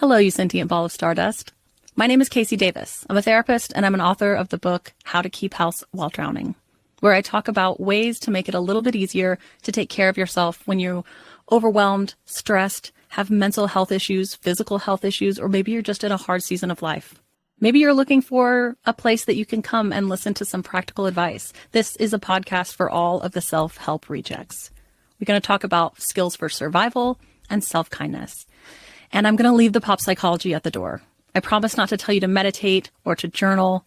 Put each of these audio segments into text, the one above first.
Hello, you sentient ball of stardust. My name is Casey Davis. I'm a therapist and I'm an author of the book How to Keep House While Drowning, where I talk about ways to make it a little bit easier to take care of yourself when you're overwhelmed, stressed, have mental health issues, physical health issues, or maybe you're just in a hard season of life. Maybe you're looking for a place that you can come and listen to some practical advice. This is a podcast for all of the self-help rejects. We're going to talk about skills for survival and self-kindness. And I'm going to leave the pop psychology at the door. I promise not to tell you to meditate or to journal.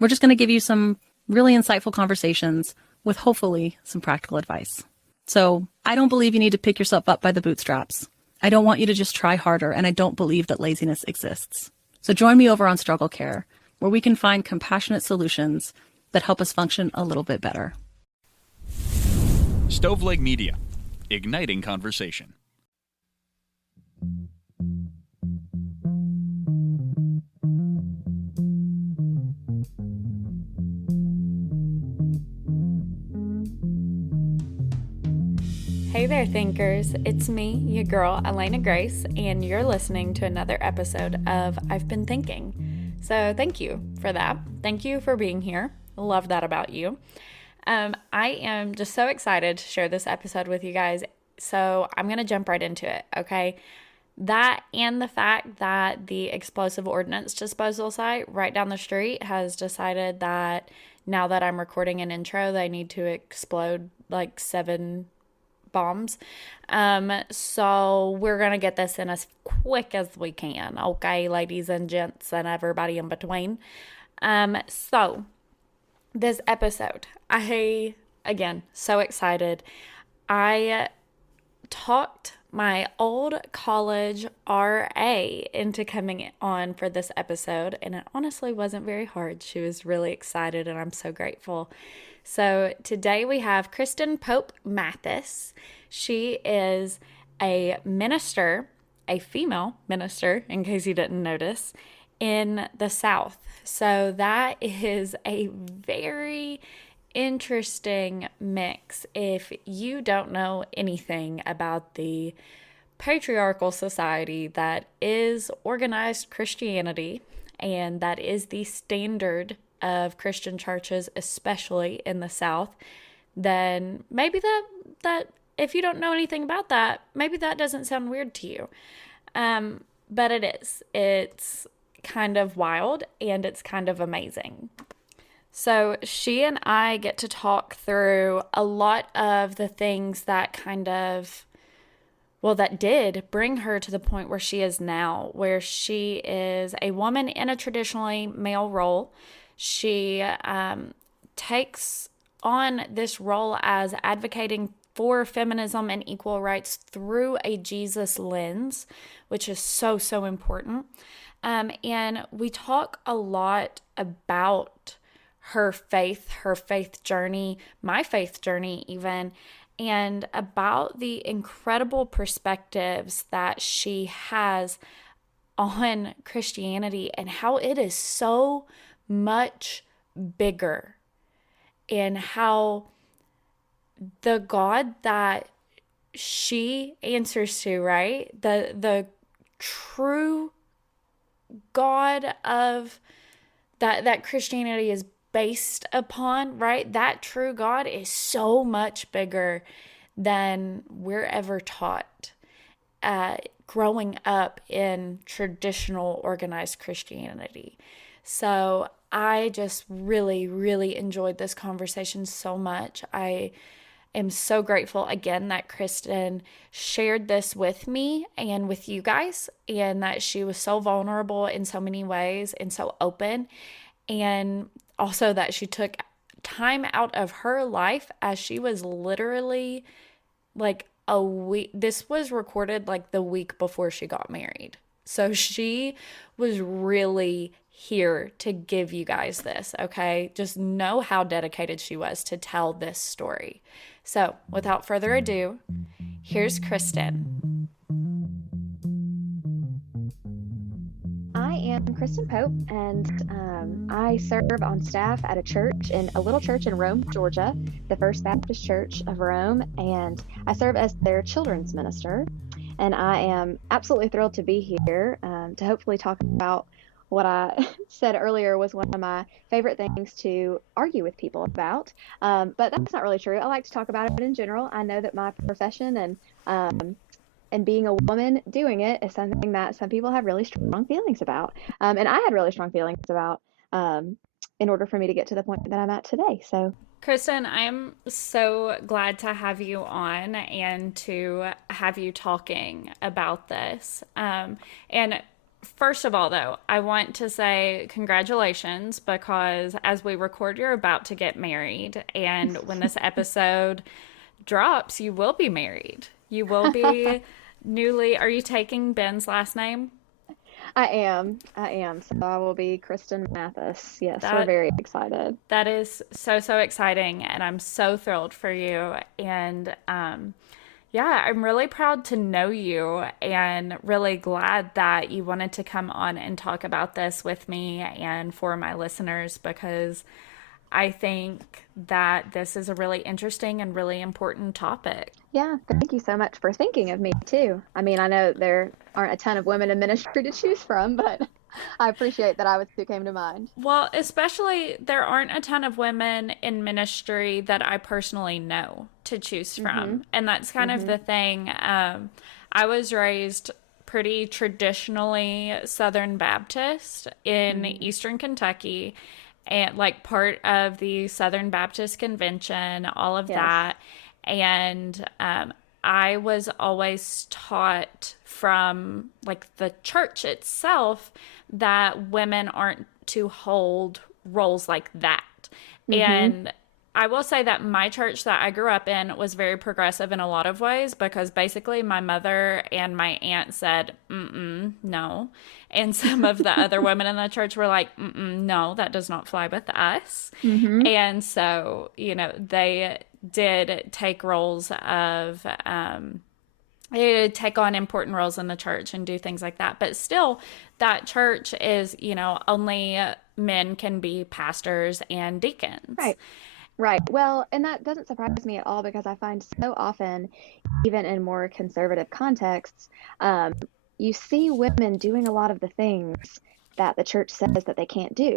We're just going to give you some really insightful conversations with hopefully some practical advice. So I don't believe you need to pick yourself up by the bootstraps. I don't want you to just try harder, and I don't believe that laziness exists. So join me over on Struggle Care, where we can find compassionate solutions that help us function a little bit better. Stoveleg Media, igniting conversation. Hey there, thinkers. It's me, your girl, Elena Grace, and you're listening to another episode of I've Been Thinking. So thank you for that. Thank you for being here. Love that about you. I am just so excited to share this episode with you guys. So I'm going to jump right into it, okay? That and the fact that the explosive ordnance disposal site right down the street has decided that now that I'm recording an intro, they need to explode like 7 bombs. So we're going to get this in as quick as we can. Okay, ladies and gents and everybody in between. So this episode, again, so excited. I talked my old college RA into coming on for this episode, and it honestly wasn't very hard. She was really excited, and I'm so grateful. So today we have Kristen Pope Mathis. She is a minister, a female minister, in case you didn't notice, in the South. So that is a very interesting mix if you don't know anything about the patriarchal society that is organized Christianity, and that is the standard of Christian churches, especially in the South. Then maybe that if you don't know anything about that, maybe that doesn't sound weird to you. But it is. It's kind of wild and it's kind of amazing. So she and I get to talk through a lot of the things that that did bring her to the point where she is now, where she is a woman in a traditionally male role. She takes on this role as advocating for feminism and equal rights through a Jesus lens, which is so, so important. And we talk a lot about her faith journey, my faith journey even, and about the incredible perspectives that she has on Christianity and how it is so much bigger, and how the God that she answers to, right? The true God of that Christianity is based upon, right? That true God is so much bigger than we're ever taught growing up in traditional organized Christianity. So I just really, really enjoyed this conversation so much. I am so grateful again that Kristen shared this with me and with you guys, and that she was so vulnerable in so many ways and so open, and also that she took time out of her life, as she was literally like a week. This was recorded like the week before she got married. So she was really here to give you guys this, okay? Just know how dedicated she was to tell this story. So without further ado, here's Kristen. I am Kristen Pope, and I serve on staff at a little church in Rome, Georgia, the First Baptist Church of Rome, and I serve as their children's minister. and I am absolutely thrilled to be here to hopefully talk about what I said earlier was one of my favorite things to argue with people about. But that's not really true. I like to talk about it in general. I know that my profession and being a woman doing it is something that some people have really strong feelings about. And I had really strong feelings about in order for me to get to the point that I'm at today. So, Kristen, I'm so glad to have you on and to have you talking about this. And first of all, though, I want to say congratulations because as we record, you're about to get married. And when this episode drops, you will be married. You will be are you taking Ben's last name? I am. So I will be Kristen Mathis. Yes, we're That very excited. that is so, so exciting, and I'm so thrilled for you. And yeah, I'm really proud to know you and really glad that you wanted to come on and talk about this with me and for my listeners because I think that this is a really interesting and really important topic. Yeah, thank you so much for thinking of me too. I mean, I know there aren't a ton of women in ministry to choose from, but I appreciate that I was who came to mind. Well, especially there aren't a ton of women in ministry that I personally know to choose from. And that's kind of the thing. I was raised pretty traditionally Southern Baptist in Eastern Kentucky and like part of the Southern Baptist Convention, all of that. And I was always taught from like the church itself that women aren't to hold roles like that. And I will say that my church that I grew up in was very progressive in a lot of ways because basically my mother and my aunt said, no. And some of the other women in the church were like, no, that does not fly with us. And so, you know, they did take roles of, they did take on important roles in the church and do things like that. But still, that church is, you know, only men can be pastors and deacons. Right. Well, and that doesn't surprise me at all because I find so often, even in more conservative contexts, you see women doing a lot of the things that the church says that they can't do.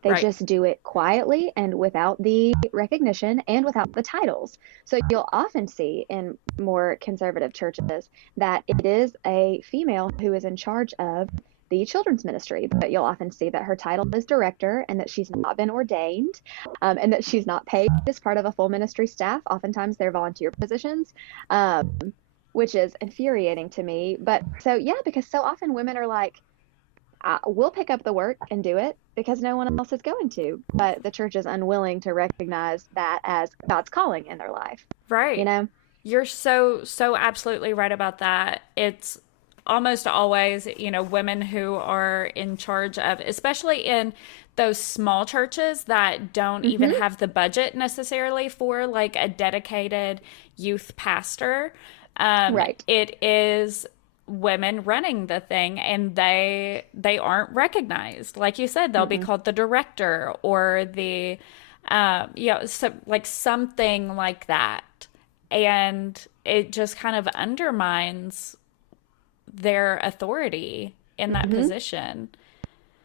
They just do it quietly and without the recognition and without the titles. So you'll often see in more conservative churches that it is a female who is in charge of the children's ministry, but you'll often see that her title is director and that she's not been ordained and that she's not paid as part of a full ministry staff. Oftentimes they're volunteer positions, which is infuriating to me. But so, yeah, because so often women are like, we'll pick up the work and do it because no one else is going to. But the church is unwilling to recognize that as God's calling in their life. Right. You know? You're so absolutely right about that. It's almost always, you know, women who are in charge of, especially in those small churches that don't even have the budget necessarily for like a dedicated youth pastor. It is women running the thing and they aren't recognized. Like you said, they'll be called the director or the, like something like that. And it just kind of undermines their authority in that position.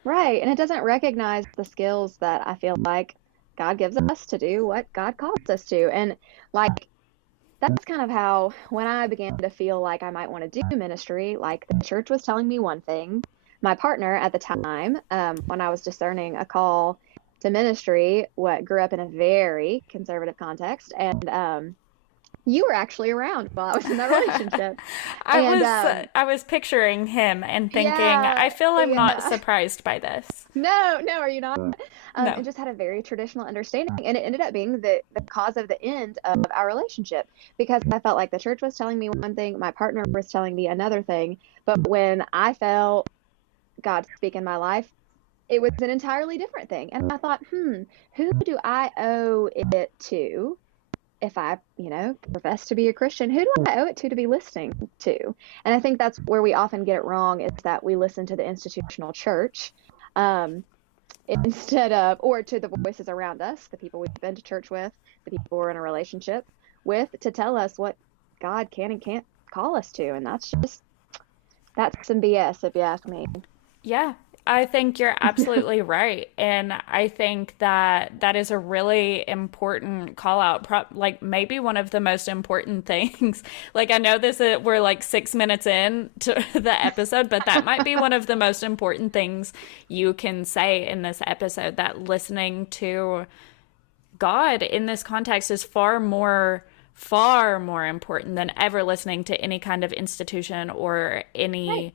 Right. And it doesn't recognize the skills that I feel like God gives us to do what God calls us to. And like, that's kind of how, when I began to feel like I might want to do ministry, like the church was telling me one thing. My partner at the time, when I was discerning a call to ministry, grew up in a very conservative context. And, you were actually around while I was in that relationship. I was picturing him and thinking, I feel I'm not surprised by this. No, are you not? No. It just had a very traditional understanding, and it ended up being the cause of the end of our relationship because I felt like the church was telling me one thing, my partner was telling me another thing, but when I felt God speak in my life, it was an entirely different thing. And I thought, who do I owe it to? If I, profess to be a Christian, who do I owe it to be listening to? And I think that's where we often get it wrong, is that we listen to the institutional church instead of, or to the voices around us, the people we've been to church with, the people we're in a relationship with, to tell us what God can and can't call us to. And that's some BS, if you ask me. Yeah, I think you're absolutely right. And I think that that is a really important call out, like maybe one of the most important things. Like, I know we're like 6 minutes in to the episode, but that might be one of the most important things you can say in this episode, that listening to God in this context is far more important than ever listening to any kind of institution or any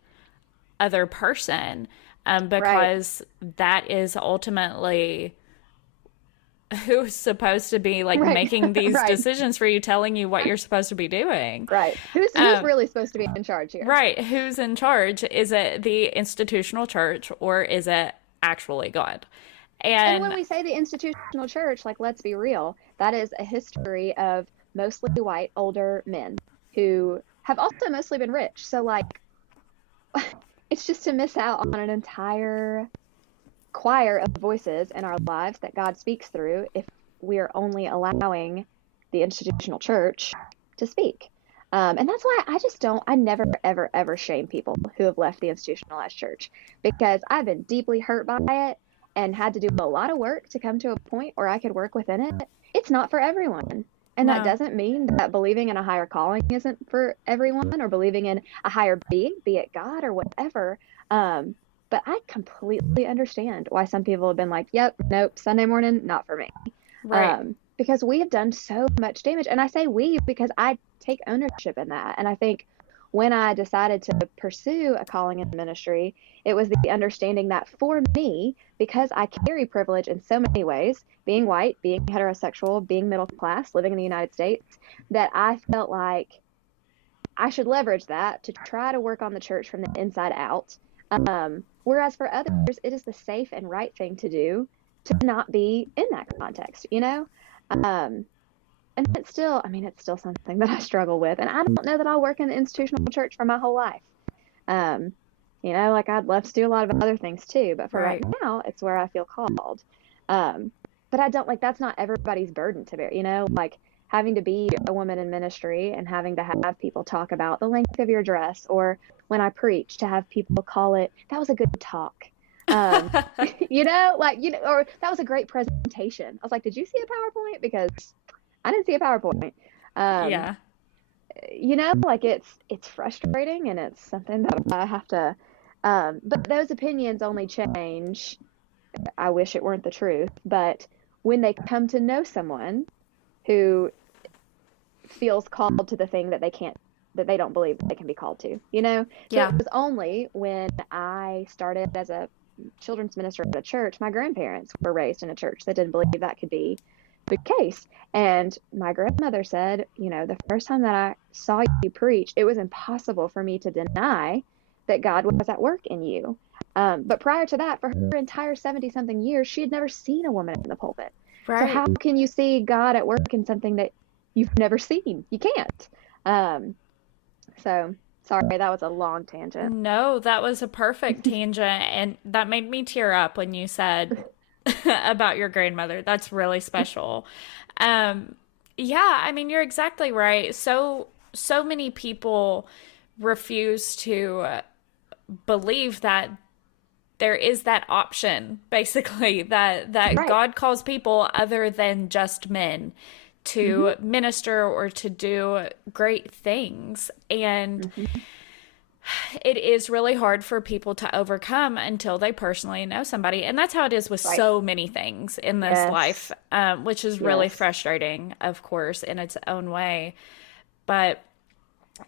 other person. Because that is ultimately who's supposed to be like making these decisions for you, telling you what you're supposed to be doing. Right. Who's really supposed to be in charge here? Right. Who's in charge? Is it the institutional church or is it actually God? And when we say the institutional church, like, let's be real, that is a history of mostly white older men who have also mostly been rich. So, like, it's just to miss out on an entire choir of voices in our lives that God speaks through if we are only allowing the institutional church to speak. And that's why I never, ever, ever shame people who have left the institutionalized church, because I've been deeply hurt by it and had to do a lot of work to come to a point where I could work within it. It's not for everyone. And that doesn't mean that believing in a higher calling isn't for everyone, or believing in a higher being, be it God or whatever. But I completely understand why some people have been like, yep, nope, Sunday morning, not for me. Right. Because we have done so much damage. And I say we because I take ownership in that. And I think when I decided to pursue a calling in ministry, it was the understanding that for me, because I carry privilege in so many ways, being white, being heterosexual, being middle class, living in the United States, that I felt like I should leverage that to try to work on the church from the inside out. Whereas for others, it is the safe and right thing to do to not be in that context, you know? And it's still something that I struggle with. And I don't know that I'll work in the institutional church for my whole life. You know, like, I'd love to do a lot of other things too, but for right now, it's where I feel called. But I don't, like, that's not everybody's burden to bear, you know, like having to be a woman in ministry and having to have people talk about the length of your dress, or when I preach, to have people call it, that was a good talk. You know, like, you know, or that was a great presentation. I was like, did you see a PowerPoint? Because I didn't see a PowerPoint. Yeah. You know, like, it's frustrating, and it's something that I have to, but those opinions only change. I wish it weren't the truth, but when they come to know someone who feels called to the thing that they don't believe they can be called to, you know? So it was only when I started as a children's minister at a church, my grandparents were raised in a church that didn't believe that could be the case. And my grandmother said, you know, the first time that I saw you preach, it was impossible for me to deny that God was at work in you. But prior to that, for her entire 70-something years, she had never seen a woman in the pulpit. Right. So how can you see God at work in something that you've never seen? You can't. So sorry, that was a long tangent. No, that was a perfect tangent. And that made me tear up when you said about your grandmother. That's really special. Yeah, I mean, you're exactly right. So many people refuse to believe that there is that option, basically, that right. God calls people other than just men to minister or to do great things. And it is really hard for people to overcome until they personally know somebody. And that's how it is with so many things in this life, which is really frustrating, of course, in its own way. But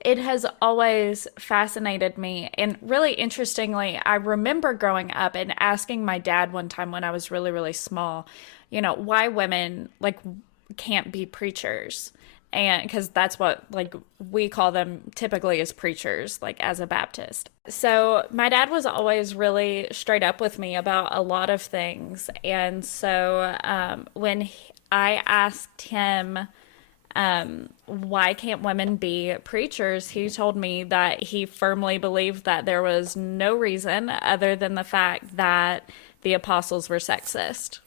it has always fascinated me. And really interestingly, I remember growing up and asking my dad one time when I was really, really small, you know, why women can't be preachers. And because that's what we call them typically as preachers, as a Baptist. So my dad was always really straight up with me about a lot of things. And so when I asked him, why can't women be preachers? He told me that he firmly believed that there was no reason other than the fact that the apostles were sexist.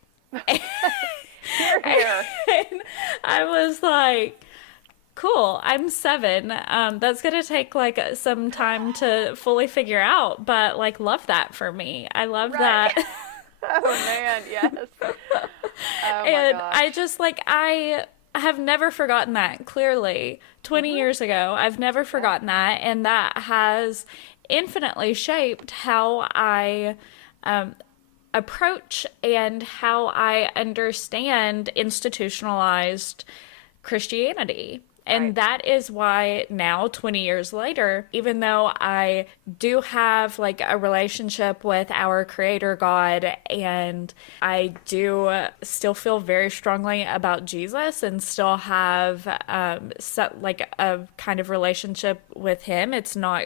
Here. And I was like, cool. I'm 7. That's gonna take like some time to fully figure out, but like love that for me. I love Right. that. Oh man, yes. Oh my And gosh. I just like I have never forgotten that. Clearly, 20 years ago, I've never forgotten that, and that has infinitely shaped how I approach and how I understand institutionalized Christianity. And Right. that is why now, 20 years later, even though I do have like a relationship with our creator God, and I do still feel very strongly about Jesus and still have like a kind of relationship with him, it's not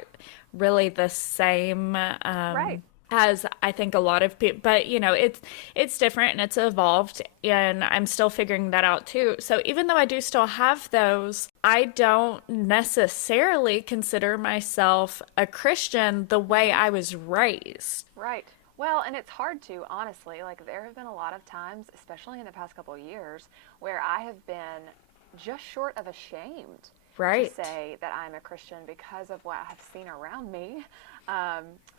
really the same Right. as I think a lot of people, but you know, it's different and it's evolved, and I'm still figuring that out too. So even though I do still have those, I don't necessarily consider myself a Christian the way I was raised. Right. Well, and it's hard to, honestly. Like, there have been a lot of times, especially in the past couple of years, where I have been just short of ashamed Right. to say that I'm a Christian because of what I've seen around me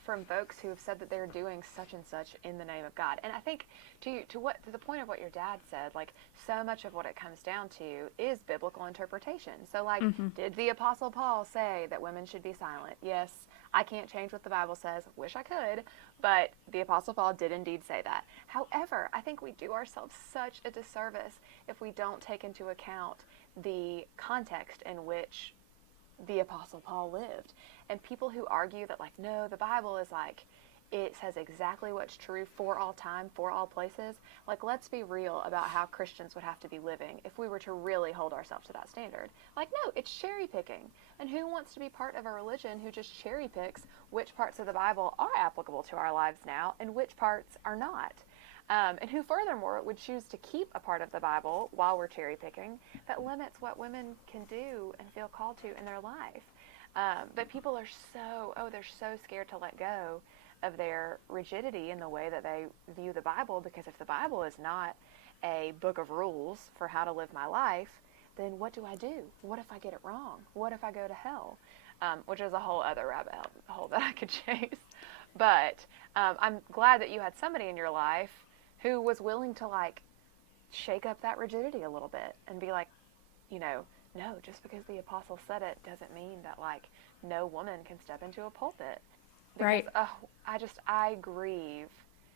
from folks who have said that they're doing such and such in the name of God. And I think to the point of what your dad said, like, so much of what it comes down to is biblical interpretation. So, like, did the Apostle Paul say that women should be silent? Yes. I can't change what the Bible says. Wish I could. But the Apostle Paul did indeed say that. However, I think we do ourselves such a disservice if we don't take into account the context in which the Apostle Paul lived. And people who argue that, like, no, the Bible is like, it says exactly what's true for all time, for all places. Like, let's be real about how Christians would have to be living if we were to really hold ourselves to that standard. Like, no, it's cherry picking. And who wants to be part of a religion who just cherry picks which parts of the Bible are applicable to our lives now and which parts are not? And who furthermore would choose to keep a part of the Bible while we're cherry picking that limits what women can do and feel called to in their life. But people are they're so scared to let go of their rigidity in the way that they view the Bible, because if the Bible is not a book of rules for how to live my life, then what do I do? What if I get it wrong? What if I go to hell? Which is a whole other rabbit hole that I could chase. But I'm glad that you had somebody in your life who was willing to, like, shake up that rigidity a little bit and be like, you know, no, just because the apostle said it doesn't mean that, like, no woman can step into a pulpit. Because, Right. I grieve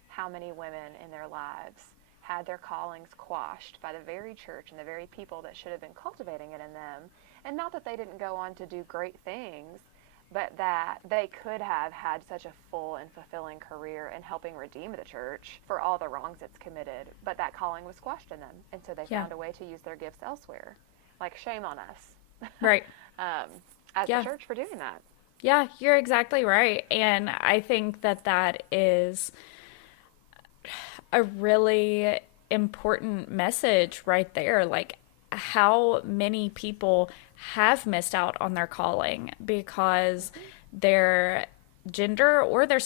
how many women in their lives had their callings quashed by the very church and the very people that should have been cultivating it in them. And not that they didn't go on to do great things, but that they could have had such a full and fulfilling career in helping redeem the church for all the wrongs it's committed. But that calling was squashed in them. And so they found a way to use their gifts elsewhere. Like, shame on us. Right. As a church for doing that. Yeah, you're exactly right. And I think that that is a really important message right there. Like, how many people have missed out on their calling because their gender or their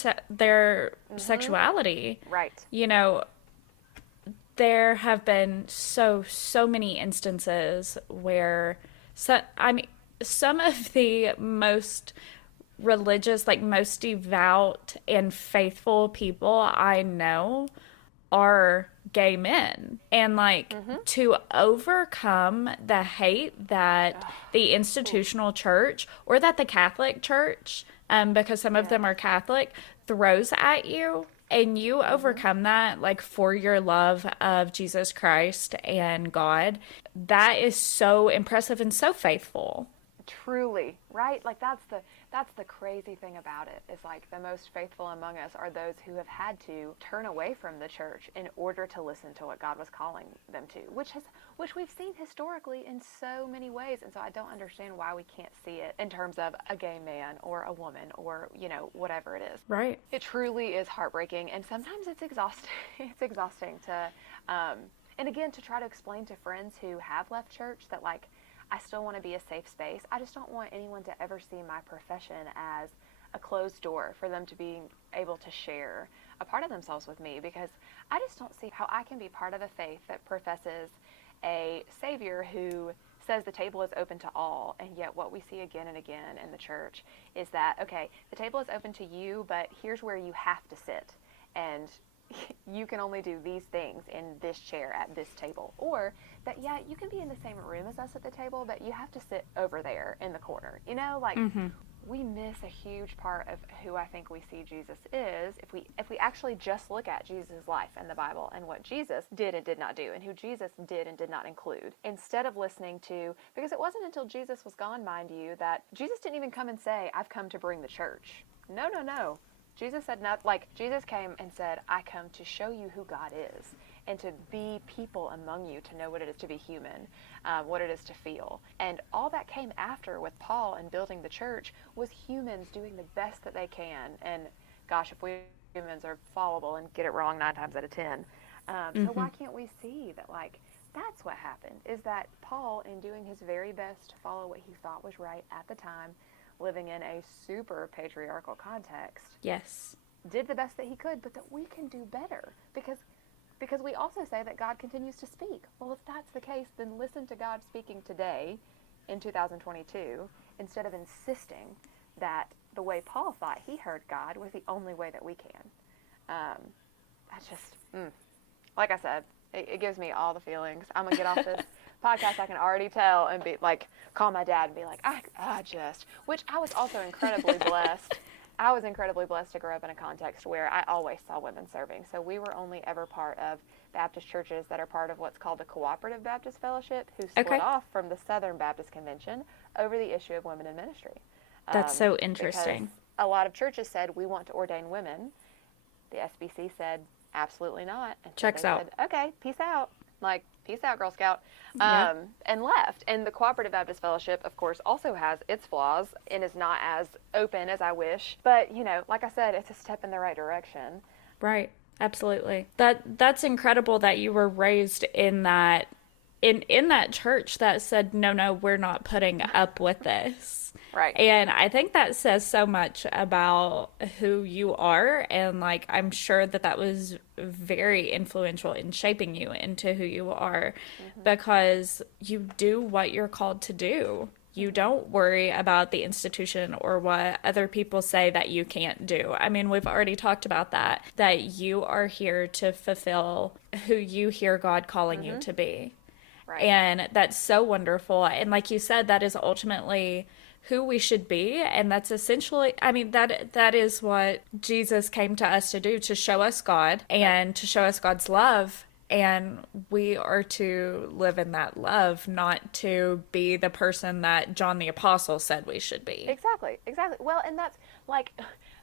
sexuality. Right. You know, there have been so many instances where some of the most religious, like most devout and faithful people I know are gay men. And like to overcome the hate that the institutional church or that the Catholic Church, because some of them are Catholic, throws at you, and you overcome that, like, for your love of Jesus Christ and God, that is so impressive and so faithful. Truly, right? Like, that's the crazy thing about it, is like the most faithful among us are those who have had to turn away from the church in order to listen to what God was calling them to, which we've seen historically in so many ways. And so I don't understand why we can't see it in terms of a gay man or a woman or, you know, whatever it is. Right. It truly is heartbreaking, and sometimes it's exhausting. It's exhausting to and again, to try to explain to friends who have left church that, like, I still want to be a safe space. I just don't want anyone to ever see my profession as a closed door for them to be able to share a part of themselves with me, because I just don't see how I can be part of a faith that professes a Savior who says the table is open to all, and yet what we see again and again in the church is that, okay, the table is open to you, but here's where you have to sit, and you can only do these things in this chair at this table. Or that, yeah, you can be in the same room as us at the table, but you have to sit over there in the corner. You know, like, we miss a huge part of who I think we see Jesus is if we actually just look at Jesus' life in the Bible and what Jesus did and did not do and who Jesus did and did not include, instead of listening to, because it wasn't until Jesus was gone, mind you, that Jesus didn't even come and say, I've come to bring the church. No, no, no. Jesus said not, like, Jesus came and said, I come to show you who God is and to be people among you, to know what it is to be human, what it is to feel. And all that came after with Paul and building the church was humans doing the best that they can. And gosh, if we humans are fallible and get it wrong 9 times out of 10. So why can't we see that, like, that's what happened, is that Paul, in doing his very best to follow what he thought was right at the time, living in a super patriarchal context, Yes. did the best that he could, but that we can do better, because we also say that God continues to speak. Well, if that's the case, then listen to God speaking today in 2022 instead of insisting that the way Paul thought he heard God was the only way that we can. Like I said, it gives me all the feelings. I'm going to get off this podcast, I can already tell, and be like, call my dad and be like, which I was also incredibly blessed. I was incredibly blessed to grow up in a context where I always saw women serving. So we were only ever part of Baptist churches that are part of what's called the Cooperative Baptist Fellowship, who split off from the Southern Baptist Convention over the issue of women in ministry. That's so interesting. A lot of churches said, we want to ordain women. The SBC said, absolutely not. And so Checks out. Said, okay, peace out. Like, peace out, Girl Scout. Yeah. And left. And the Cooperative Baptist Fellowship, of course, also has its flaws and is not as open as I wish. But, you know, like I said, it's a step in the right direction. Right. Absolutely. That's incredible that you were raised in that in that church that said, no, we're not putting up with this. Right. And I think that says so much about who you are. And, like, I'm sure that was very influential in shaping you into who you are, because you do what you're called to do. You don't worry about the institution or what other people say that you can't do. I mean, we've already talked about that you are here to fulfill who you hear God calling you to be. Right. And that's so wonderful. And like you said, that is ultimately who we should be. And that's essentially, I mean, that is what Jesus came to us to do, to show us God and to show us God's love. And we are to live in that love, not to be the person that John the Apostle said we should be. Exactly. Well, and that's, like,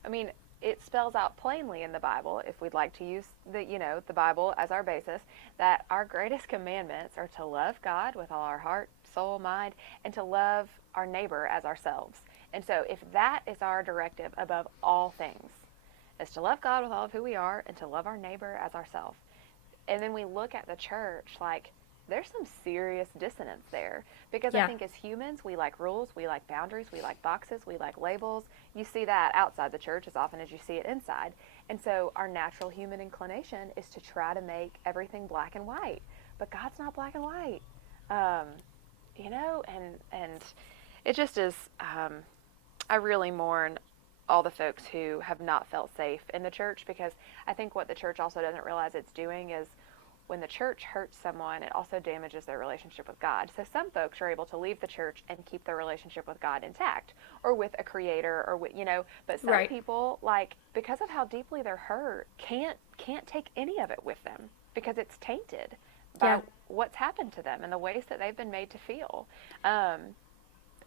I mean, it spells out plainly in the Bible, if we'd like to use the Bible as our basis, that our greatest commandments are to love God with all our heart, soul, mind, and to love our neighbor as ourselves. And so if that is our directive above all things, is to love God with all of who we are and to love our neighbor as ourselves. And then we look at the church, like, there's some serious dissonance there, because I think as humans, we like rules, we like boundaries, we like boxes, we like labels. You see that outside the church as often as you see it inside. And so our natural human inclination is to try to make everything black and white, but God's not black and white. And it just is, I really mourn all the folks who have not felt safe in the church, because I think what the church also doesn't realize it's doing is, when the church hurts someone, it also damages their relationship with God. So some folks are able to leave the church and keep their relationship with God intact, or with a creator, or with, but some people, like, because of how deeply they're hurt, can't take any of it with them, because it's tainted by what's happened to them and the ways that they've been made to feel. And,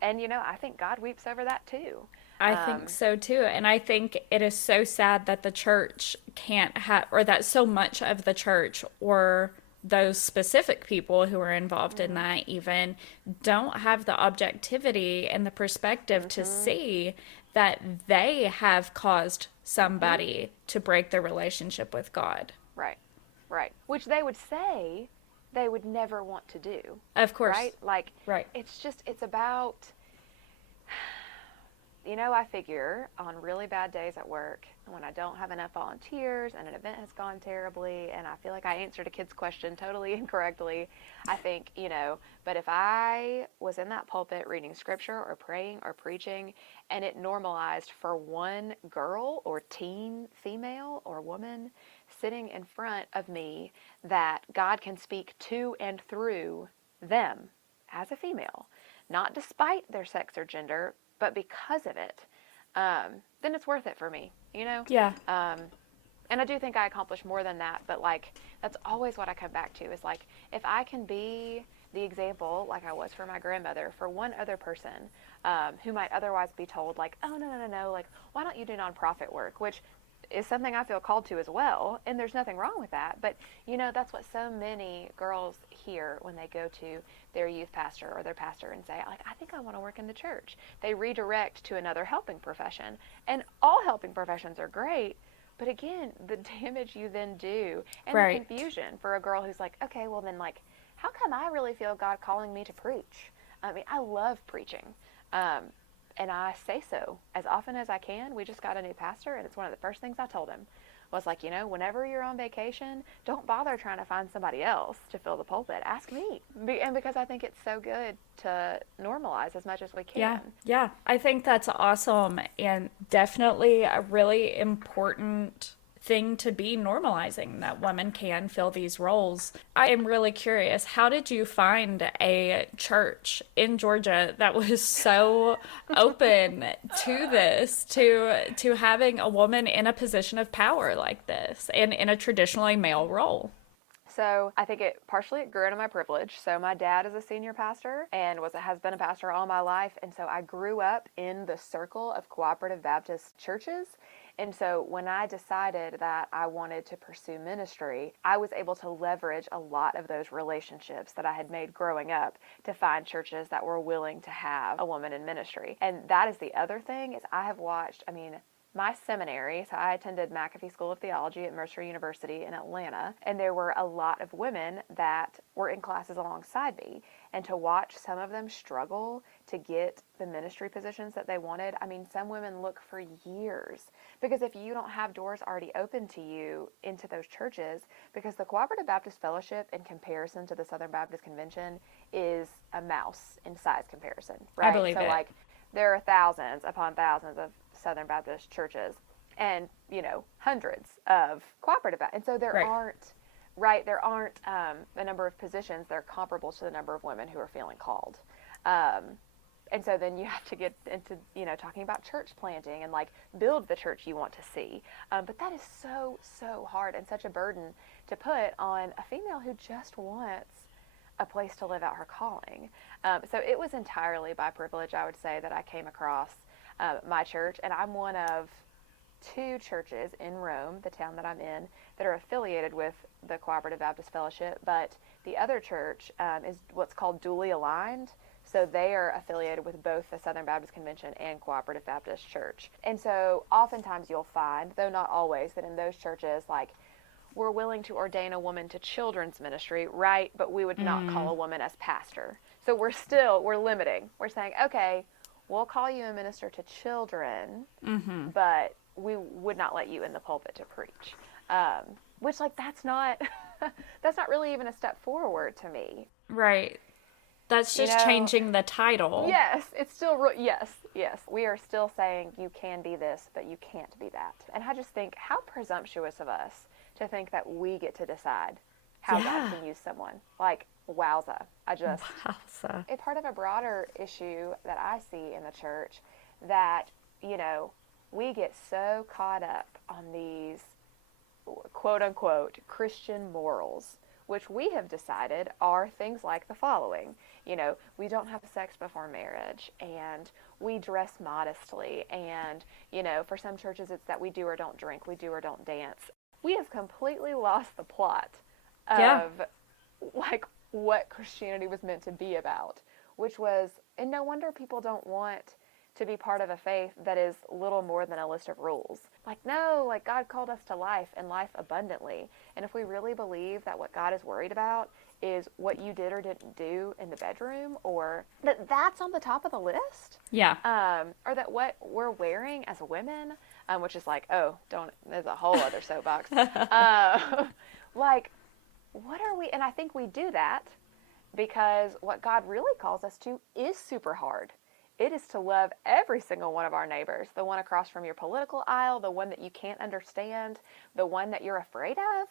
I think God weeps over that too. I think so too. And I think it is so sad that the church can't have, or that so much of the church, or those specific people who are involved in that even, don't have the objectivity and the perspective to see that they have caused somebody to break their relationship with God. Right. Which they would say they would never want to do. Of course. Right? Like, right. It's about, I figure on really bad days at work, when I don't have enough volunteers and an event has gone terribly and I feel like I answered a kid's question totally incorrectly, I think, but if I was in that pulpit reading scripture or praying or preaching and it normalized for one girl or teen, female or woman sitting in front of me that God can speak to and through them as a female, not despite their sex or gender, but because of it, then it's worth it for me, Yeah. And I do think I accomplish more than that, but like, that's always what I come back to is like, if I can be the example, like I was for my grandmother, for one other person who might otherwise be told like, oh, no, like, why don't you do nonprofit work, which is something I feel called to as well, and there's nothing wrong with that, but that's what so many girls hear when they go to their youth pastor or their pastor and say, like, I think I want to work in the church. They redirect to another helping profession, and all helping professions are great, but again, the damage you then do and the confusion for a girl who's like, okay, well then, like, how come I really feel God calling me to preach? I mean, I love preaching. And I say so as often as I can. We just got a new pastor, and it's one of the first things I told him was like, whenever you're on vacation, don't bother trying to find somebody else to fill the pulpit. Ask me. And because I think it's so good to normalize as much as we can. Yeah. I think that's awesome and definitely a really important thing to be normalizing that women can fill these roles. I am really curious, how did you find a church in Georgia that was so open to this, to having a woman in a position of power like this and in a traditionally male role? So I think it grew out of my privilege. So my dad is a senior pastor and has been a pastor all my life. And so I grew up in the circle of cooperative Baptist churches. And so when I decided that I wanted to pursue ministry, I was able to leverage a lot of those relationships that I had made growing up to find churches that were willing to have a woman in ministry. And that is the other thing is I have watched, my seminary, so I attended McAfee School of Theology at Mercer University in Atlanta, and there were a lot of women that were in classes alongside me. And to watch some of them struggle to get the ministry positions that they wanted, some women look for years. Because if you don't have doors already open to you into those churches, because the Cooperative Baptist Fellowship in comparison to the Southern Baptist Convention is a mouse in size comparison, right? I believe it. Like, there are thousands upon thousands of Southern Baptist churches and, hundreds of cooperative. And so there aren't a number of positions that are comparable to the number of women who are feeling called. And so then you have to get into, talking about church planting and like build the church you want to see. But that is so, so hard and such a burden to put on a female who just wants a place to live out her calling. So it was entirely by privilege, I would say, that I came across my church. And I'm one of two churches in Rome, the town that I'm in, that are affiliated with the Cooperative Baptist Fellowship. But the other church is what's called dually aligned. So they are affiliated with both the Southern Baptist Convention and Cooperative Baptist Church. And so oftentimes you'll find, though not always, that in those churches, like, we're willing to ordain a woman to children's ministry, right? But we would not call a woman as pastor. So we're limiting. We're saying, okay, we'll call you a minister to children, but we would not let you in the pulpit to preach. Which, like, that's not really even a step forward to me. Right. That's just changing the title. Yes, it's still, yes. We are still saying you can be this, but you can't be that. And I just think, how presumptuous of us to think that we get to decide how God can use someone. Like, wowza. Wowza. It's part of a broader issue that I see in the church that, we get so caught up on these quote unquote Christian morals, which we have decided are things like the following. We don't have sex before marriage, and we dress modestly, and, for some churches it's that we do or don't drink, we do or don't dance. We have completely lost the plot of like what Christianity was meant to be about, which was, and no wonder people don't want to be part of a faith that is little more than a list of rules. Like, no, like God called us to life and life abundantly. And if we really believe that what God is worried about is what you did or didn't do in the bedroom, or that's on the top of the list. Yeah. Or that what we're wearing as women, which is like, oh, there's a whole other soapbox. Like, what are we, and I think we do that because what God really calls us to is super hard. It is to love every single one of our neighbors, the one across from your political aisle, the one that you can't understand, the one that you're afraid of.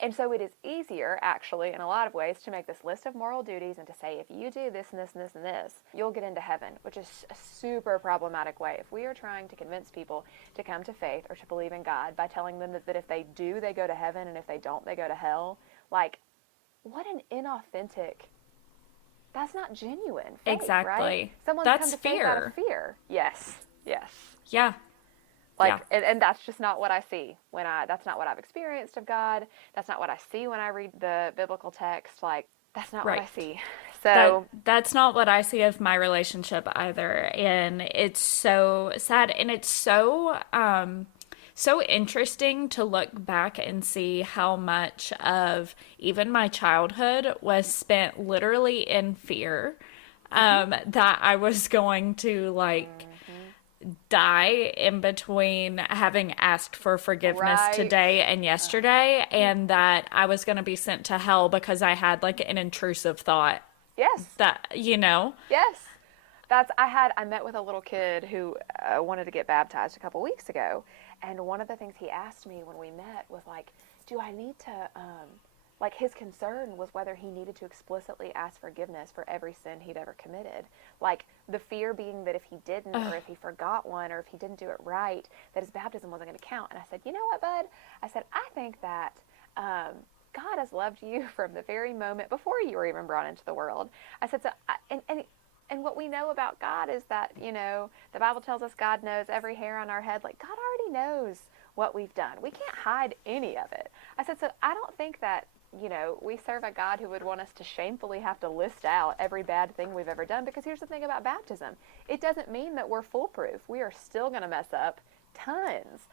And so it is easier, actually, in a lot of ways, to make this list of moral duties and to say, if you do this and this and this and this, you'll get into heaven, which is a super problematic way. If we are trying to convince people to come to faith or to believe in God by telling them that if they do, they go to heaven, and if they don't, they go to hell, like, what an inauthentic, that's not genuine faith, Exactly. right? Someone's That's come to faith out of fear. Yes. Yeah. Like, yeah. And that's just not what I see that's not what I've experienced of God. That's not what I see when I read the biblical text. Like, that's not what I see. So that's not what I see of my relationship either. And it's so sad. And it's so, so interesting to look back and see how much of even my childhood was spent literally in fear, that I was going to like die in between having asked for forgiveness today and yesterday, and that I was going to be sent to hell because I had like an intrusive thought. Yes. That, you know? Yes. I met with a little kid who wanted to get baptized a couple weeks ago, and one of the things he asked me when we met was like, do I need to, like, his concern was whether he needed to explicitly ask forgiveness for every sin he'd ever committed. Like, the fear being that if he didn't, or if he forgot one, or if he didn't do it right, that his baptism wasn't going to count. And I said, you know what, bud? I said, I think that God has loved you from the very moment before you were even brought into the world. I said, so, and what we know about God is that, you know, the Bible tells us God knows every hair on our head. Like, God already knows what we've done. We can't hide any of it. I said, so I don't think that, you know, we serve a God who would want us to shamefully have to list out every bad thing we've ever done, because here's the thing about baptism. It doesn't mean that we're foolproof. We are still going to mess up tons.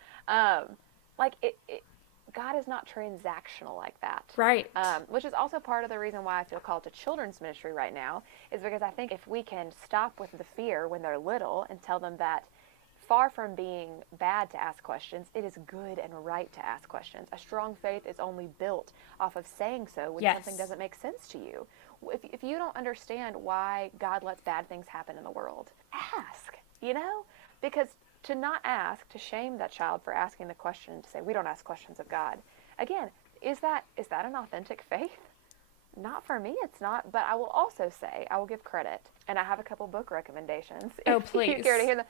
God is not transactional like that. Right. Which is also part of the reason why I feel called to children's ministry right now, is because I think if we can stop with the fear when they're little and tell them that far from being bad to ask questions, it is good and right to ask questions. A strong faith is only built off of saying so when something doesn't make sense to you. If you don't understand why God lets bad things happen in the world, ask, you know? Because to not ask, to shame that child for asking the question, to say, we don't ask questions of God. Again, is that an authentic faith? Not for me, it's not. But I will also say, I will give credit, and I have a couple book recommendations. Oh, if please. you care to hear them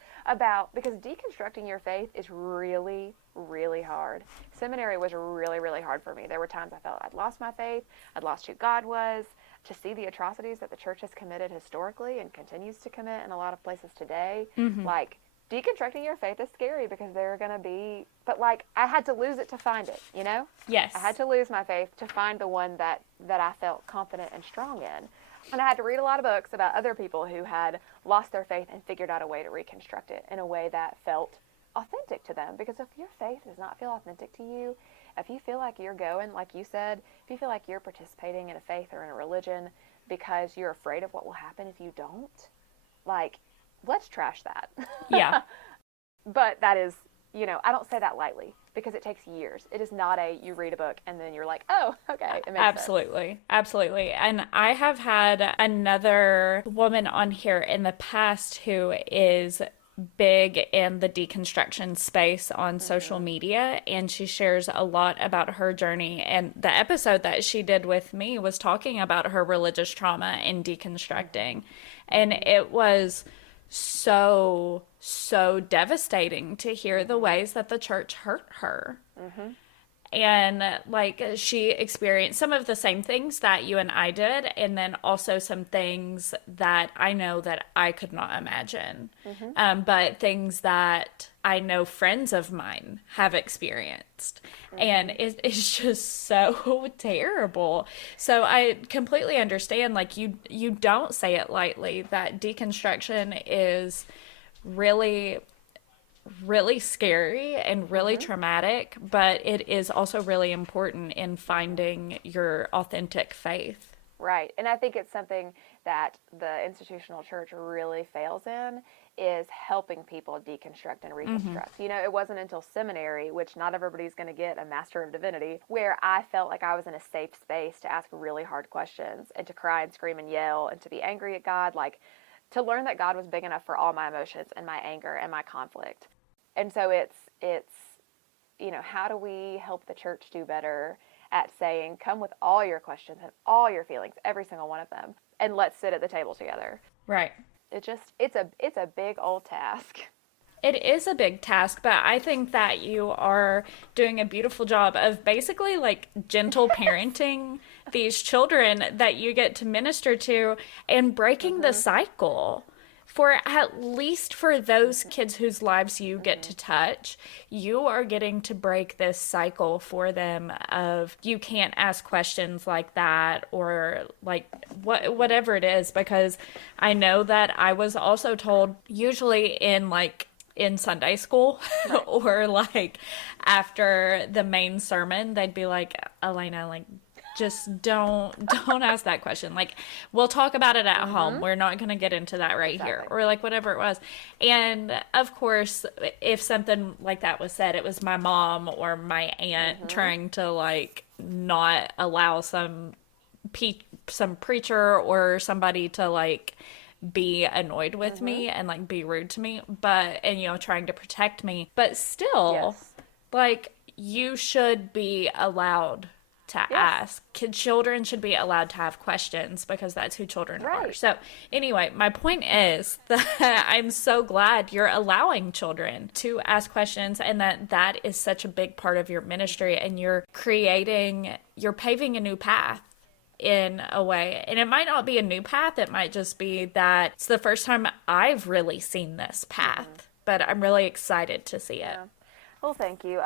because deconstructing your faith is really, really hard. Seminary was really, really hard for me. There were times I felt I'd lost my faith, I'd lost who God was. To see the atrocities that the church has committed historically and continues to commit in a lot of places today, like, deconstructing your faith is scary because there are going to be, but like, I had to lose it to find it, you know? Yes. I had to lose my faith to find the one that I felt confident and strong in. And I had to read a lot of books about other people who had lost their faith and figured out a way to reconstruct it in a way that felt authentic to them. Because if your faith does not feel authentic to you, if you feel like you're going, like you said, if you feel like you're participating in a faith or in a religion because you're afraid of what will happen if you don't, like, let's trash that. Yeah. But that is, you know, I don't say that lightly because it takes years. It is not you read a book and then you're like, oh, okay, it makes sense. Absolutely. And I have had another woman on here in the past who is big in the deconstruction space on social media, and she shares a lot about her journey. And the episode that she did with me was talking about her religious trauma and deconstructing. And it was so devastating to hear the ways that the church hurt her. And like, she experienced some of the same things that you and I did, and then also some things that I know that I could not imagine, but things that I know friends of mine have experienced. And it's just so terrible. So I completely understand, like, you don't say it lightly, that deconstruction is really, really scary and really traumatic, but it is also really important in finding your authentic faith. Right. And I think it's something that the institutional church really fails in is helping people deconstruct and reconstruct. You know, it wasn't until seminary, which not everybody's going to get a Master of Divinity, where I felt like I was in a safe space to ask really hard questions and to cry and scream and yell and to be angry at God, like to learn that God was big enough for all my emotions and my anger and my conflict. And so it's you know, how do we help the church do better at saying, come with all your questions and all your feelings, every single one of them, and let's sit at the table together. Right. It's a big old task. It is a big task, but I think that you are doing a beautiful job of basically like gentle parenting these children that you get to minister to and breaking the cycle. For at least for those kids whose lives you get to touch, you are getting to break this cycle for them of you can't ask questions like that or like whatever it is, because I know that I was also told usually in Sunday school or like after the main sermon, they'd be like, Elena, like just don't ask that question. Like, we'll talk about it at home. We're not going to get into that right here, or like whatever it was. And of course, if something like that was said, it was my mom or my aunt trying to like not allow some preacher or somebody to like be annoyed with me and like be rude to me, and you know, trying to protect me, but still like you should be allowed to ask. Children should be allowed to have questions because that's who children are. So anyway, my point is that I'm so glad you're allowing children to ask questions and that is such a big part of your ministry, and you're paving a new path in a way. And it might not be a new path. It might just be that it's the first time I've really seen this path, but I'm really excited to see it. Yeah. Well, thank you.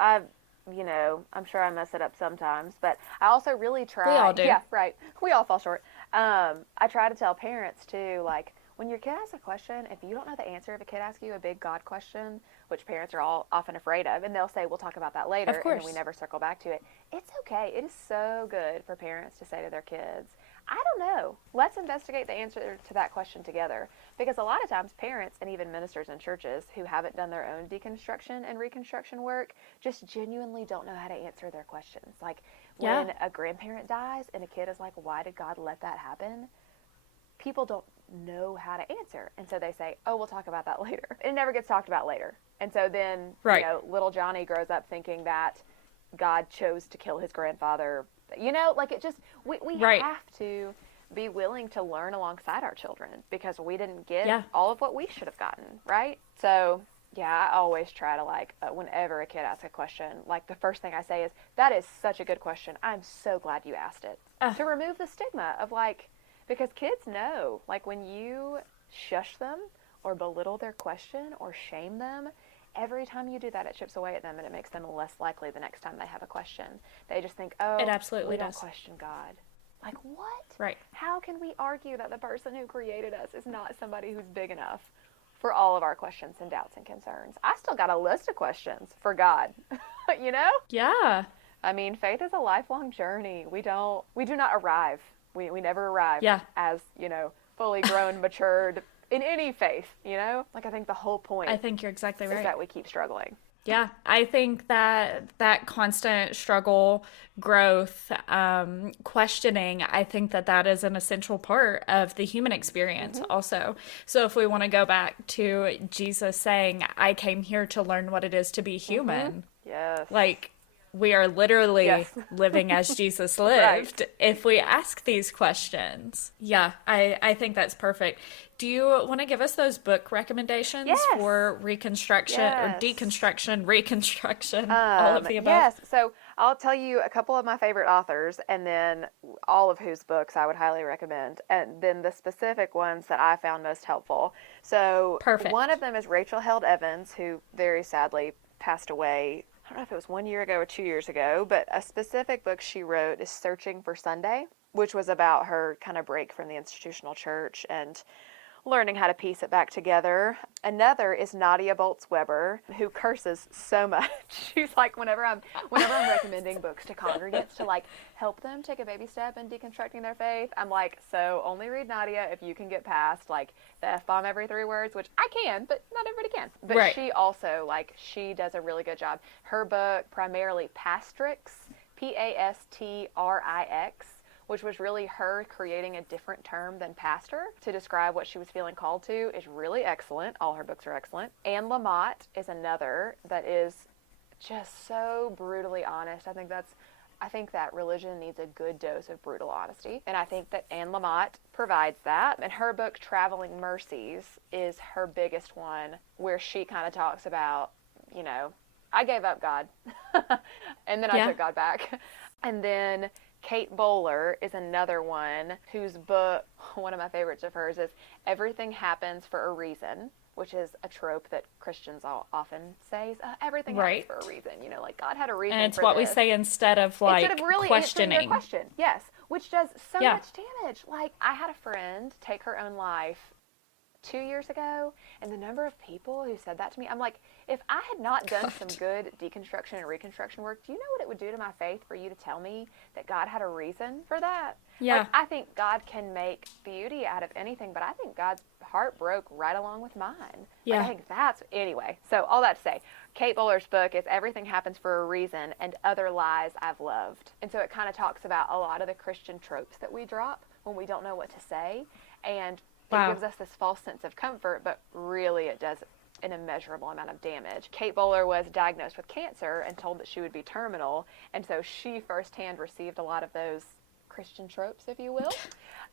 You know, I'm sure I mess it up sometimes, but I also really try. We all do. Yeah, right. We all fall short. I try to tell parents too, like, when your kid asks a question, if you don't know the answer, if a kid asks you a big God question, which parents are all often afraid of, and they'll say, we'll talk about that later, Of course. and then we never circle back to it. It's okay. It is so good for parents to say to their kids, I don't know. Let's investigate the answer to that question together. Because a lot of times parents and even ministers in churches who haven't done their own deconstruction and reconstruction work just genuinely don't know how to answer their questions. Like when a grandparent dies and a kid is like, why did God let that happen? People don't know how to answer. And so they say, oh, we'll talk about that later. It never gets talked about later. And so then, you know, little Johnny grows up thinking that God chose to kill his grandfather. You know, like it just, we have to be willing to learn alongside our children because we didn't get all of what we should have gotten, right? So, yeah, I always try to like, whenever a kid asks a question, like the first thing I say is, that is such a good question. I'm so glad you asked it. To remove the stigma of like, because kids know, like when you shush them or belittle their question or shame them, every time you do that, it chips away at them and it makes them less likely the next time they have a question. They just think, oh, it absolutely we don't does. question God. Like, what? Right. How can we argue that the person who created us is not somebody who's big enough for all of our questions and doubts and concerns? I still got a list of questions for God, you know? Yeah. I mean, faith is a lifelong journey. We do not arrive. We never arrive as, you know, fully grown, matured in any faith, you know? Like, I think the whole point I think you're exactly right. is that we keep struggling. Yeah, I think that constant struggle, growth, questioning, I think that is an essential part of the human experience also. So if we want to go back to Jesus saying, I came here to learn what it is to be human. Yes. Like, we are literally living as Jesus lived if we ask these questions. Yeah, I think that's perfect. Do you want to give us those book recommendations for reconstruction or deconstruction, reconstruction, all of the above? Yes. So I'll tell you a couple of my favorite authors and then all of whose books I would highly recommend, and then the specific ones that I found most helpful. So one of them is Rachel Held Evans, who very sadly passed away. I don't know if it was 1 year ago or 2 years ago, but a specific book she wrote is Searching for Sunday, which was about her kind of break from the institutional church and learning how to piece it back together. Another is Nadia Boltz-Weber, who curses so much. She's like, whenever I'm recommending books to congregants to like help them take a baby step in deconstructing their faith, I'm like, so only read Nadia if you can get past like the F-bomb every 3 words, which I can, but not everybody can. But right. she also, like, she does a really good job. Her book, primarily Pastrix, Pastrix, which was really her creating a different term than pastor to describe what she was feeling called to, is really excellent. All her books are excellent. Anne Lamott is another that is just so brutally honest. I think that religion needs a good dose of brutal honesty, and I think that Anne Lamott provides that. And her book, Traveling Mercies, is her biggest one, where she kind of talks about, you know, I gave up God, and then I took God back. And then Kate Bowler is another one whose book, one of my favorites of hers, is Everything Happens for a Reason, which is a trope that Christians often say. Everything happens for a reason. You know, like God had a reason for this. And it's what we say instead of like really questioning. Answering your question. Yes, which does so much damage. Like, I had a friend take her own life 2 years ago, and the number of people who said that to me, I'm like, if I had not done some good deconstruction and reconstruction work, do you know what it would do to my faith for you to tell me that God had a reason for that? Yeah. Like, I think God can make beauty out of anything, but I think God's heart broke right along with mine. Yeah. Like, I think that's, anyway, so all that to say, Kate Bowler's book is Everything Happens for a Reason and Other Lies I've Loved. And so it kind of talks about a lot of the Christian tropes that we drop when we don't know what to say, and it gives us this false sense of comfort, but really it does an immeasurable amount of damage. Kate Bowler was diagnosed with cancer and told that she would be terminal, and so she firsthand received a lot of those Christian tropes, if you will.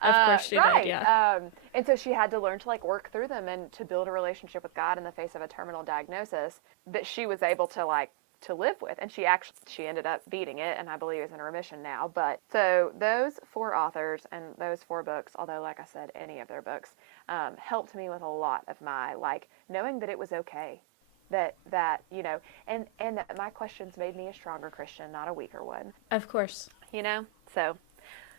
Of course she did, yeah. And so she had to learn to like work through them and to build a relationship with God in the face of a terminal diagnosis that she was able to like to live with, and she ended up beating it, and I believe is in remission now. But so those 4 authors and those 4 books, although like I said, any of their books helped me with a lot of my like knowing that it was okay, that you know, and that my questions made me a stronger Christian, not a weaker one. Of course, you know. So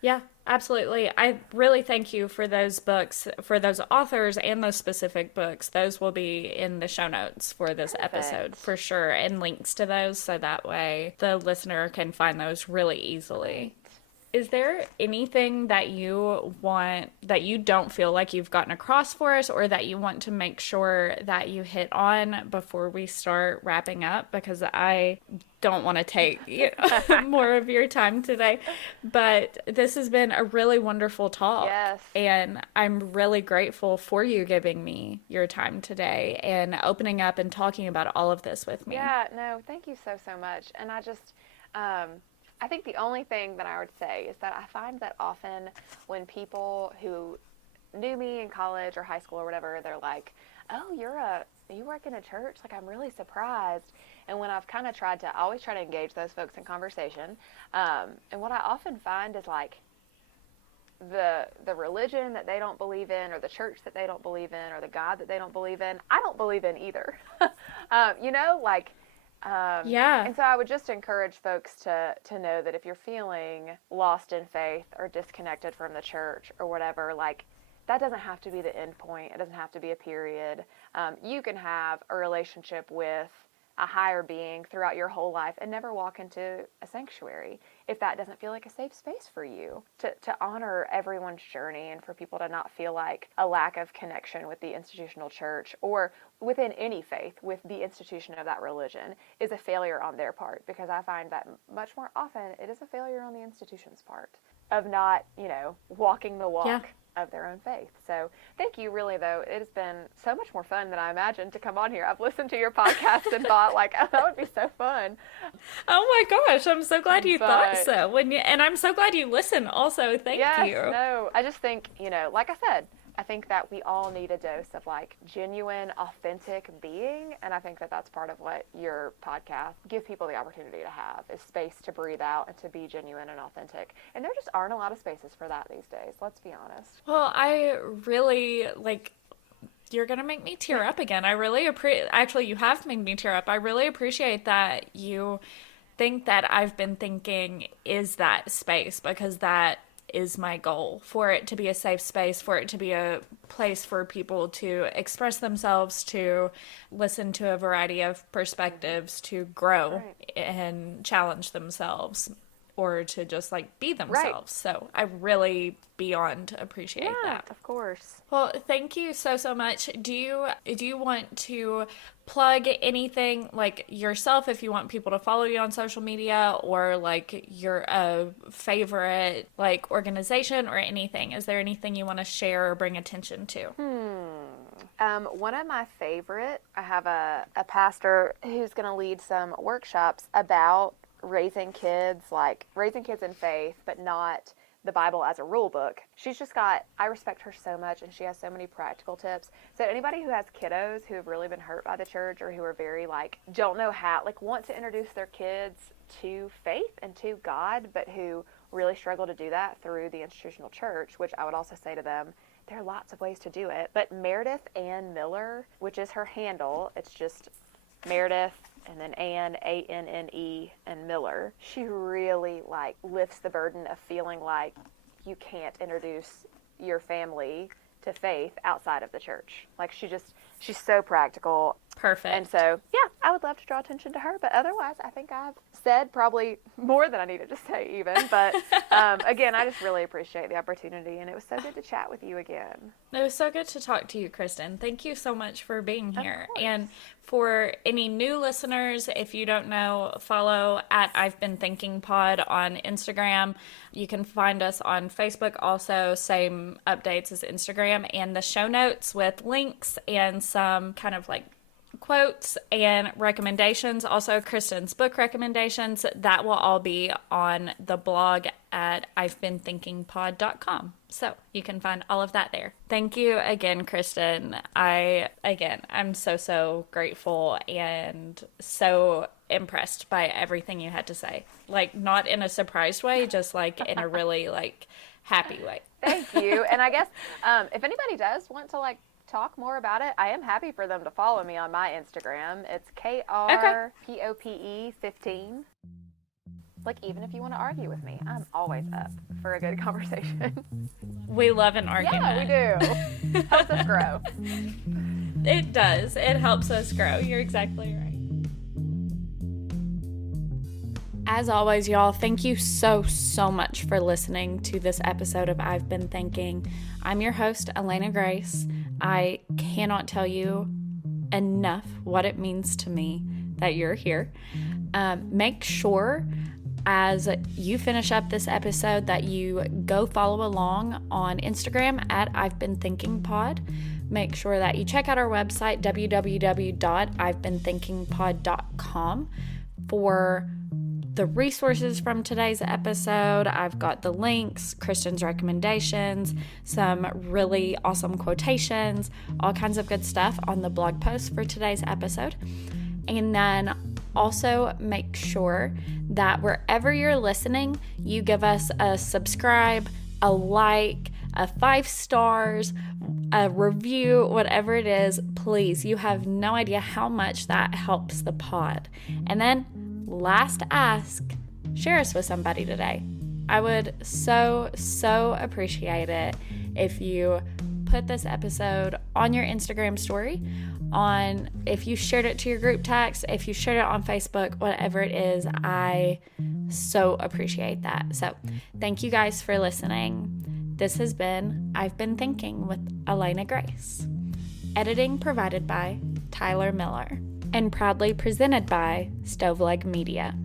yeah, absolutely. I really thank you for those books, for those authors and those specific books. Those will be in the show notes for this episode for sure, and links to those so that way the listener can find those really easily. Is there anything that you want, that you don't feel like you've gotten across for us, or that you want to make sure that you hit on before we start wrapping up? Because I don't want to take more of your time today, but this has been a really wonderful talk. Yes. And I'm really grateful for you giving me your time today and opening up and talking about all of this with me. Yeah, no, thank you so much. And I just, I think the only thing that I would say is that I find that often when people who knew me in college or high school or whatever, they're like, oh, you work in a church? Like, I'm really surprised. And when I've kind of I always try to engage those folks in conversation. And what I often find is like the religion that they don't believe in, or the church that they don't believe in, or the God that they don't believe in, I don't believe in either. You know, like, and so I would just encourage folks to know that if you're feeling lost in faith or disconnected from the church or whatever, like, that doesn't have to be the end point. It doesn't have to be a period. You can have a relationship with a higher being throughout your whole life and never walk into a sanctuary if that doesn't feel like a safe space for you, to honor everyone's journey, and for people to not feel like a lack of connection with the institutional church or within any faith with the institution of that religion is a failure on their part, because I find that much more often it is a failure on the institution's part of not, you know, walking the walk of their own faith. So thank you, really, though. It has been so much more fun than I imagined to come on here. I've listened to your podcast and thought, like, oh, that would be so fun. Oh my gosh, I'm so glad you thought so. And I'm so glad you listened also. Thank you. No, I just think, you know, like I said, I think that we all need a dose of like genuine, authentic being, and I think that that's part of what your podcast gives people the opportunity to have, is space to breathe out and to be genuine and authentic. And there just aren't a lot of spaces for that these days, let's be honest. Well, I really, like, you're going to make me tear up again. I really actually, you have made me tear up. I really appreciate that you think that I've been thinking is that space, because that is my goal, for it to be a safe space, for it to be a place for people to express themselves, to listen to a variety of perspectives, to grow and challenge themselves, or to just like be themselves. So I really beyond appreciate that. Of course. Well, thank you so much. Do you want to plug anything, like yourself, if you want people to follow you on social media, or like your favorite like organization or anything? Is there anything you want to share or bring attention to? One of my favorite, I have a pastor who's going to lead some workshops about raising kids in faith, but not the Bible as a rule book. She's just got, I respect her so much, and she has so many practical tips. So anybody who has kiddos who have really been hurt by the church, or who are very don't know how, want to introduce their kids to faith and to God, but who really struggle to do that through the institutional church, which I would also say to them, there are lots of ways to do it. But Meredith Ann Miller, which is her handle, it's just Meredith and then Anne, Anne, and Miller. She really lifts the burden of feeling like you can't introduce your family to faith outside of the church. She's so practical. Perfect. And so, yeah, I would love to draw attention to her. But otherwise, I think I've said probably more than I needed to say even. But again, I just really appreciate the opportunity. And it was so good to chat with you again. It was so good to talk to you, Kristen. Thank you so much for being here. And for any new listeners, if you don't know, follow at I've Been Thinking Pod on Instagram. You can find us on Facebook also, same updates as Instagram, and the show notes with links and some kind of quotes and recommendations. Also, Kristen's book recommendations, that will all be on the blog at I'veBeenThinkingPod.com. So you can find all of that there. Thank you again, Kristen. I'm so grateful and so impressed by everything you had to say. Not in a surprised way, just in a really happy way. Thank you. And I guess if anybody does want to talk more about it, I am happy for them to follow me on my Instagram. It's KRPOPE 15. Even if you want to argue with me, I'm always up for a good conversation. We love an argument. Yeah, we do. Helps us grow. It does. It helps us grow. You're exactly right. As always, y'all, thank you so much for listening to this episode of I've Been Thinking. I'm your host, Elena Grace. I cannot tell you enough what it means to me that you're here. Make sure as you finish up this episode that you go follow along on Instagram at I've Been Thinking Pod. Make sure that you check out our website, www.i'vebeenThinkingPod.com, for the resources from today's episode. I've got the links, Kristen's recommendations, some really awesome quotations, all kinds of good stuff on the blog post for today's episode. And then also make sure that wherever you're listening, you give us a subscribe, a like, a 5 stars, a review, whatever it is. Please, you have no idea how much that helps the pod. And then last ask, share us with somebody today. I would so appreciate it if you put this episode on your Instagram story, if you shared it to your group text, if you shared it on Facebook, whatever it is. I so appreciate that. So thank you guys for listening. This has been I've Been Thinking with Elena Grace. Editing provided by Tyler Miller, and proudly presented by Stoveleg Media.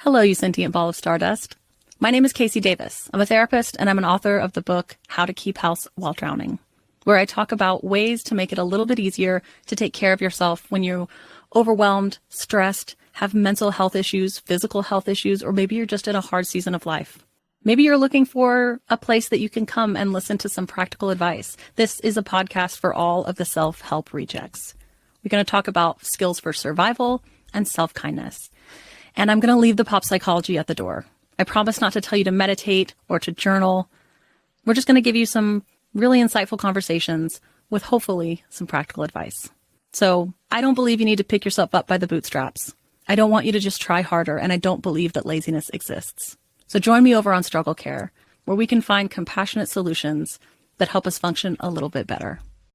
Hello, you sentient ball of stardust. My name is Casey Davis. I'm a therapist, and I'm an author of the book How to Keep House While Drowning, where I talk about ways to make it a little bit easier to take care of yourself when you're overwhelmed, stressed, have mental health issues, physical health issues, or maybe you're just in a hard season of life. Maybe you're looking for a place that you can come and listen to some practical advice. This is a podcast for all of the self-help rejects. We're going to talk about skills for survival and self-kindness. And I'm going to leave the pop psychology at the door. I promise not to tell you to meditate or to journal. We're just going to give you some really insightful conversations with hopefully some practical advice. So I don't believe you need to pick yourself up by the bootstraps. I don't want you to just try harder, and I don't believe that laziness exists. So join me over on Struggle Care, where we can find compassionate solutions that help us function a little bit better.